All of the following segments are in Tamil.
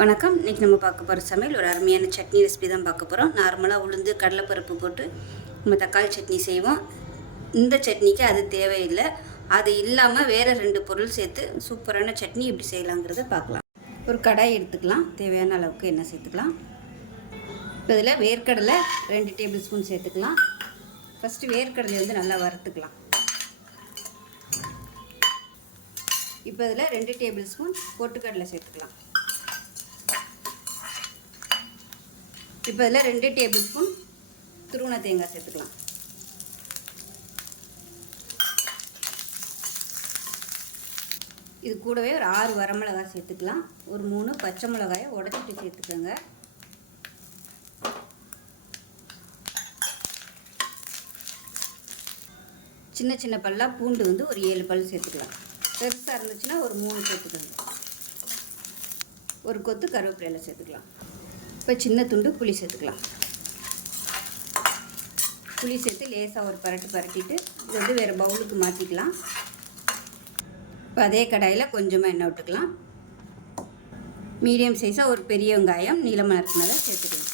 வணக்கம். இன்றைக்கி நம்ம பார்க்க போகிற சமையல் ஒரு அருமையான சட்னி ரெசிபி தான் பார்க்க போகிறோம். நார்மலாக உளுந்து கடலைப்பருப்பு போட்டு நம்ம தக்காளி சட்னி செய்வோம். இந்த சட்னிக்கு அது தேவையில்லை. அது இல்லாமல் வேறு 2 பொருள் சேர்த்து சூப்பரான சட்னி எப்படி செய்யலாங்கிறத பார்க்கலாம். ஒரு கடாய் எடுத்துக்கலாம். தேவையான அளவுக்கு எண்ணெய் சேர்த்துக்கலாம். இப்போ இதில் வேர்க்கடலை 2 டேபிள் ஸ்பூன் சேர்த்துக்கலாம். ஃபஸ்ட்டு வேர்க்கடலை வந்து நல்லா வறுத்துக்கலாம். இப்போ இதில் 2 டேபிள் ஸ்பூன் பொட்டுக்கடலை சேர்த்துக்கலாம். இப்போ இதில் 2 டேபிள் ஸ்பூன் துருவன தேங்காய் சேர்த்துக்கலாம். இது கூடவே ஒரு 6 வரமிளகாய் சேர்த்துக்கலாம். ஒரு 3 பச்சை மிளகாயை உடச்சிட்டு சேர்த்துக்கோங்க. சின்ன சின்ன பல்லாக பூண்டு வந்து ஒரு 7 பல் சேர்த்துக்கலாம். பெருசாக இருந்துச்சுன்னா ஒரு 3 சேர்த்துக்கோங்க. ஒரு கொத்து கருவேப்பிலை சேர்த்துக்கலாம். இப்போ சின்ன துண்டு புளி சேர்த்துக்கலாம். புளி சேர்த்து லேசாக ஒரு பரட்டிட்டு இது வந்து வேறு பவுலுக்கு மாற்றிக்கலாம். இப்போ அதே கடாயில் கொஞ்சமாக எண்ணெய் விட்டுக்கலாம். மீடியம் சைஸாக ஒரு பெரிய வெங்காயம் நீளமாக இருக்கிறத சேர்த்துக்கலாம்.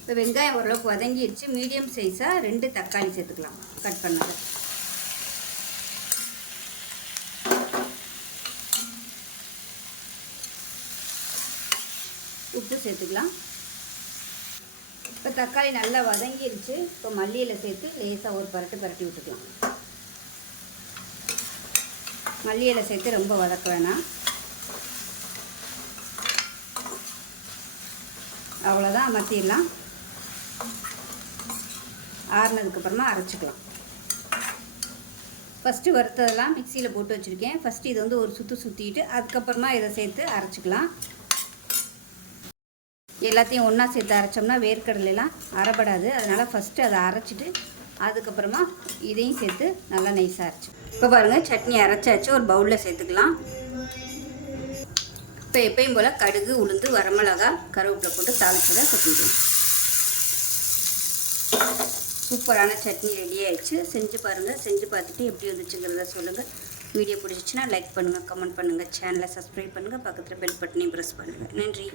இப்போ வெங்காயம் ஓரளவுக்கு வதங்கிடுச்சு. மீடியம் சைஸாக 2 தக்காளி சேர்த்துக்கலாம் கட் பண்ணதை. உப்பு சேர்த்துக்கலாம். இப்போ தக்காளி நல்லா வதங்கிடுச்சு. இப்போ மல்லி இலை சேர்த்து லேசாக ஒரு பரட்டி விட்டுக்கலாம். மல்லி இலை சேர்த்து ரொம்ப வதக்க வேணாம். அவ்வளோதான், அமர்த்திடலாம். ஆறுனதுக்கப்புறமா அரைச்சிக்கலாம். ஃபஸ்ட்டு வறுத்ததெல்லாம் மிக்சியில் போட்டு வச்சுருக்கேன். ஃபஸ்ட்டு இதை வந்து ஒரு சுற்றிட்டு அதுக்கப்புறமா இதை சேர்த்து அரைச்சிக்கலாம். எல்லாத்தையும் ஒன்றா சேர்த்து அரைச்சோம்னா வேர்க்கடலாம் அரைப்படாது. அதனால் ஃபஸ்ட்டு அதை அரைச்சிட்டு அதுக்கப்புறமா இதையும் சேர்த்து நல்லா நைஸாக அரைச்சி. இப்போ பாருங்கள், சட்னி அரைச்சாச்சு. ஒரு பவுலில் சேர்த்துக்கலாம். இப்போ எப்பயும் போல் கடுகு, உளுந்து, வரமிளகா, கருவேப்பிலை போட்டு தாளிச்சதை கொட்டிக்கலாம். சூப்பரான சட்னி ரெடி ஆகிடுச்சு. செஞ்சு பாருங்கள். செஞ்சு பார்த்துட்டு எப்படி வந்துச்சுங்கிறத சொல்லுங்கள். வீடியோ பிடிச்சிச்சின்னா லைக் பண்ணுங்கள், கமெண்ட் பண்ணுங்கள், சேனலை சப்ஸ்கிரைப் பண்ணுங்கள், பக்கத்தில் பெல் பட்டனையும் ப்ரெஸ் பண்ணுங்கள். நன்றி.